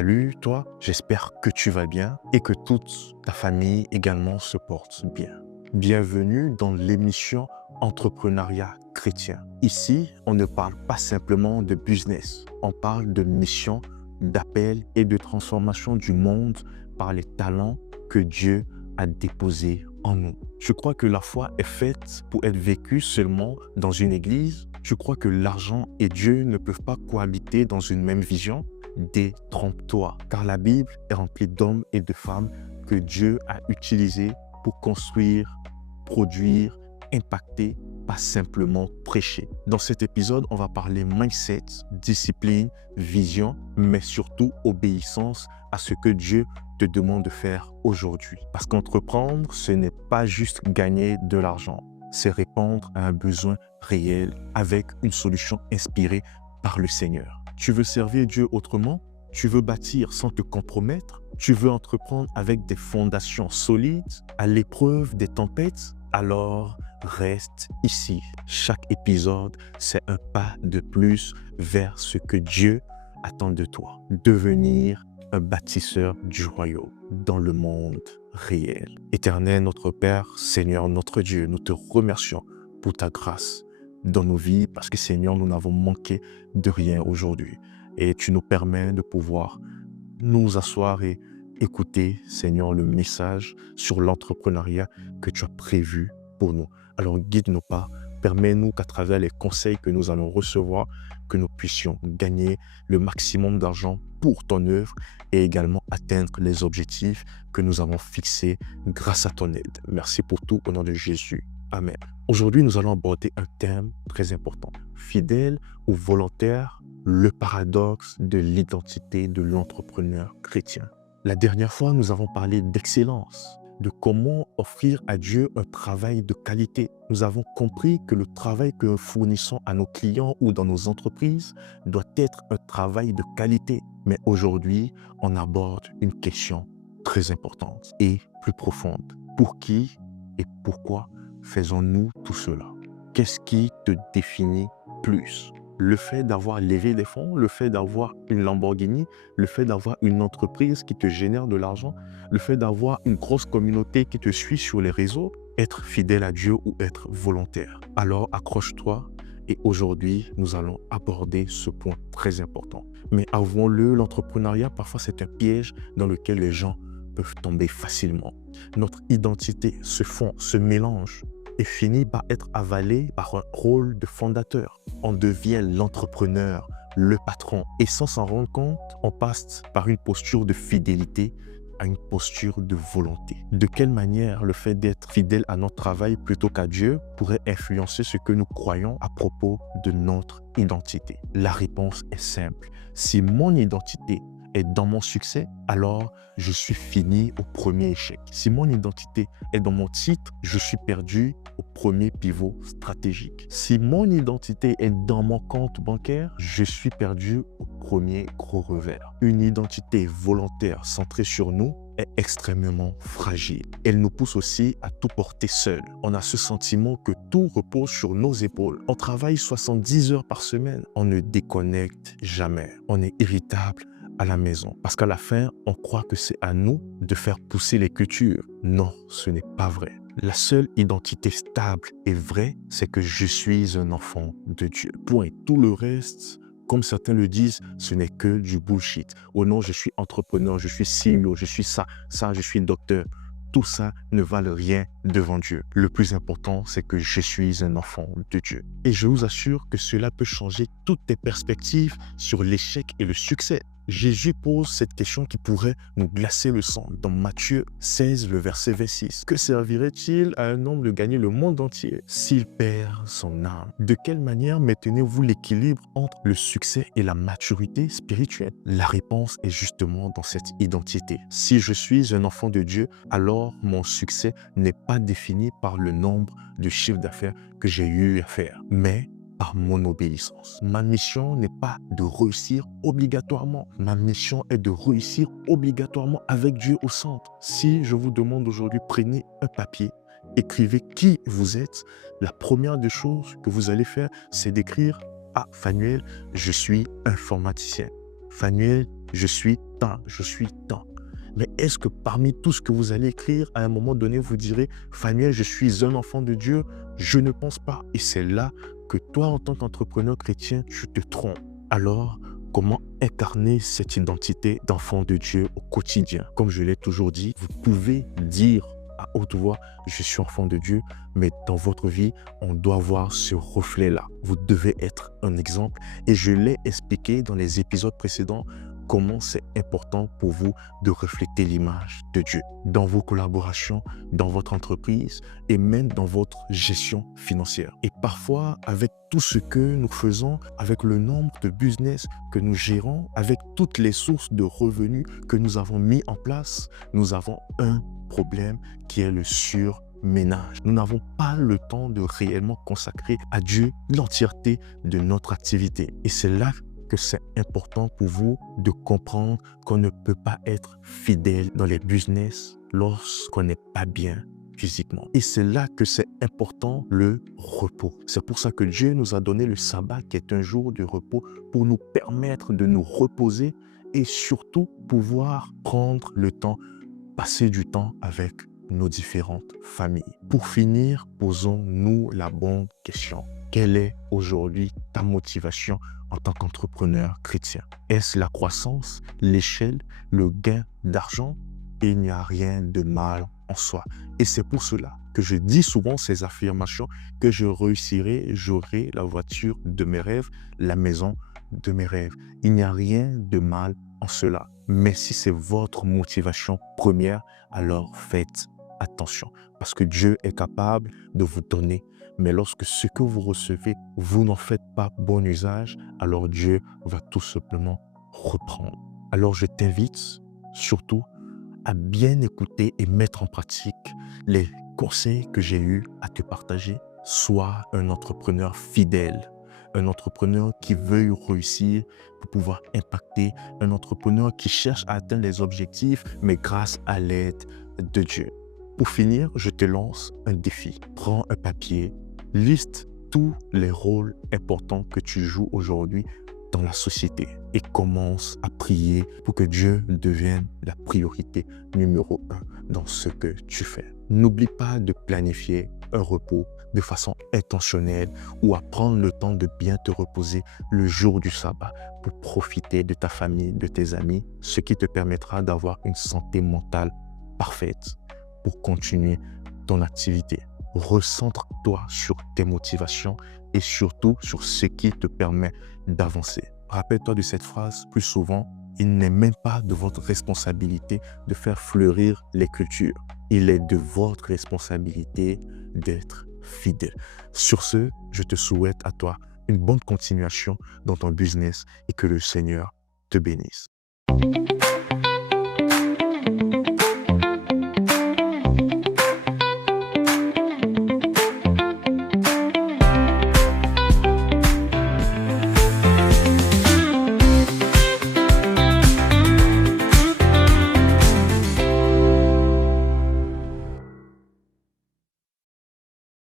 Salut toi, j'espère que tu vas bien et que toute ta famille également se porte bien. Bienvenue dans l'émission Entrepreneuriat chrétien. Ici, on ne parle pas simplement de business, on parle de mission, d'appel et de transformation du monde par les talents que Dieu a déposés en nous. Je crois que la foi est faite pour être vécue seulement dans une église. Je crois que l'argent et Dieu ne peuvent pas cohabiter dans une même vision. Détrompe-toi, car la Bible est remplie d'hommes et de femmes que Dieu a utilisés pour construire, produire, impacter, pas simplement prêcher. Dans cet épisode, on va parler mindset, discipline, vision, mais surtout obéissance à ce que Dieu te demande de faire aujourd'hui. Parce qu'entreprendre, ce n'est pas juste gagner de l'argent, c'est répondre à un besoin réel avec une solution inspirée par le Seigneur. Tu veux servir Dieu autrement? Tu veux bâtir sans te compromettre? Tu veux entreprendre avec des fondations solides à l'épreuve des tempêtes? Alors, reste ici. Chaque épisode, c'est un pas de plus vers ce que Dieu attend de toi. Devenir un bâtisseur du royaume dans le monde réel. Éternel notre Père, Seigneur notre Dieu, nous te remercions pour ta grâce dans nos vies parce que Seigneur, nous n'avons manqué de rien aujourd'hui. Et tu nous permets de pouvoir nous asseoir et écouter, Seigneur, le message sur l'entrepreneuriat que tu as prévu pour nous. Alors guide-nous pas, permets-nous qu'à travers les conseils que nous allons recevoir, que nous puissions gagner le maximum d'argent pour ton œuvre et également atteindre les objectifs que nous avons fixés grâce à ton aide. Merci pour tout au nom de Jésus. Amen. Aujourd'hui, nous allons aborder un thème très important. Fidèle ou volontaire, le paradoxe de l'identité de l'entrepreneur chrétien. La dernière fois, nous avons parlé d'excellence, de comment offrir à Dieu un travail de qualité. Nous avons compris que le travail que nous fournissons à nos clients ou dans nos entreprises doit être un travail de qualité. Mais aujourd'hui, on aborde une question très importante et plus profonde. Pour qui et pourquoi faisons-nous tout cela? Qu'est-ce qui te définit plus? Le fait d'avoir levé des fonds, le fait d'avoir une Lamborghini, le fait d'avoir une entreprise qui te génère de l'argent, le fait d'avoir une grosse communauté qui te suit sur les réseaux, être fidèle à Dieu ou être volontaire. Alors accroche-toi et aujourd'hui, nous allons aborder ce point très important. Mais avouons-le, l'entrepreneuriat, parfois c'est un piège dans lequel les gens peuvent tomber facilement. Notre identité se fond, se mélange et finit par être avalée par un rôle de fondateur. On devient l'entrepreneur, le patron. Et sans s'en rendre compte, on passe par une posture de fidélité à une posture de volonté. De quelle manière le fait d'être fidèle à notre travail plutôt qu'à Dieu pourrait influencer ce que nous croyons à propos de notre identité? La réponse est simple. Si mon identité est dans mon succès, alors je suis fini au premier échec. Si mon identité est dans mon titre, je suis perdu au premier pivot stratégique. Si mon identité est dans mon compte bancaire, je suis perdu au premier gros revers. Une identité volontaire centrée sur nous est extrêmement fragile. Elle nous pousse aussi à tout porter seul. On a ce sentiment que tout repose sur nos épaules. On travaille 70 heures par semaine. On ne déconnecte jamais. On est irritable à la maison. Parce qu'à la fin, on croit que c'est à nous de faire pousser les cultures. Non, ce n'est pas vrai. La seule identité stable et vraie, c'est que je suis un enfant de Dieu. Point. Tout le reste, comme certains le disent, ce n'est que du bullshit. Oh non, je suis entrepreneur, je suis CEO, je suis ça, je suis docteur. Tout ça ne valent rien devant Dieu. Le plus important, c'est que je suis un enfant de Dieu. Et je vous assure que cela peut changer toutes tes perspectives sur l'échec et le succès. Jésus pose cette question qui pourrait nous glacer le sang dans Matthieu 16, le verset 26. Que servirait-il à un homme de gagner le monde entier s'il perd son âme? De quelle manière maintenez-vous l'équilibre entre le succès et la maturité spirituelle? La réponse est justement dans cette identité. Si je suis un enfant de Dieu, alors mon succès n'est pas défini par le nombre de chiffres d'affaires que j'ai eu à faire, mais par mon obéissance. Ma mission n'est pas de réussir obligatoirement. Ma mission est de réussir obligatoirement avec Dieu au centre. Si je vous demande aujourd'hui, prenez un papier, écrivez qui vous êtes, la première des choses que vous allez faire, c'est d'écrire « Ah, Phanuel, je suis informaticien. Phanuel, je suis tant, je suis tant. Mais est-ce que parmi tout ce que vous allez écrire, à un moment donné, vous direz, Fanuel, je suis un enfant de Dieu? Je ne pense pas. Et c'est là que toi, en tant qu'entrepreneur chrétien, tu te trompes. Alors, comment incarner cette identité d'enfant de Dieu au quotidien? Comme je l'ai toujours dit, vous pouvez dire à haute voix, je suis enfant de Dieu, mais dans votre vie, on doit voir ce reflet-là. Vous devez être un exemple. Et je l'ai expliqué dans les épisodes précédents, comment c'est important pour vous de refléter l'image de Dieu dans vos collaborations, dans votre entreprise et même dans votre gestion financière. Et parfois, avec tout ce que nous faisons, avec le nombre de business que nous gérons, avec toutes les sources de revenus que nous avons mis en place, nous avons un problème qui est le surménage. Nous n'avons pas le temps de réellement consacrer à Dieu l'entièreté de notre activité. Et c'est là que c'est important pour vous de comprendre qu'on ne peut pas être fidèle dans les business lorsqu'on n'est pas bien physiquement. Et c'est là que c'est important le repos. C'est pour ça que Dieu nous a donné le sabbat qui est un jour de repos pour nous permettre de nous reposer et surtout pouvoir prendre le temps, passer du temps avec nos différentes familles. Pour finir, posons-nous la bonne question. Quelle est aujourd'hui ta motivation en tant qu'entrepreneur chrétien? Est-ce la croissance, l'échelle, le gain d'argent? Il n'y a rien de mal en soi. Et c'est pour cela que je dis souvent ces affirmations que je réussirai, j'aurai la voiture de mes rêves, la maison de mes rêves. Il n'y a rien de mal en cela. Mais si c'est votre motivation première, alors faites attention. Parce que Dieu est capable de vous donner. Mais lorsque ce que vous recevez, vous n'en faites pas bon usage, alors Dieu va tout simplement reprendre. Alors je t'invite surtout à bien écouter et mettre en pratique les conseils que j'ai eu à te partager. Sois un entrepreneur fidèle, un entrepreneur qui veuille réussir pour pouvoir impacter, un entrepreneur qui cherche à atteindre les objectifs, mais grâce à l'aide de Dieu. Pour finir, je te lance un défi. Prends un papier, liste tous les rôles importants que tu joues aujourd'hui dans la société et commence à prier pour que Dieu devienne la priorité numéro 1 dans ce que tu fais. N'oublie pas de planifier un repos de façon intentionnelle ou à prendre le temps de bien te reposer le jour du sabbat pour profiter de ta famille, de tes amis, ce qui te permettra d'avoir une santé mentale parfaite pour continuer ton activité. Recentre-toi sur tes motivations et surtout sur ce qui te permet d'avancer. Rappelle-toi de cette phrase plus souvent, il n'est même pas de votre responsabilité de faire fleurir les cultures. Il est de votre responsabilité d'être fidèle. Sur ce, je te souhaite à toi une bonne continuation dans ton business et que le Seigneur te bénisse.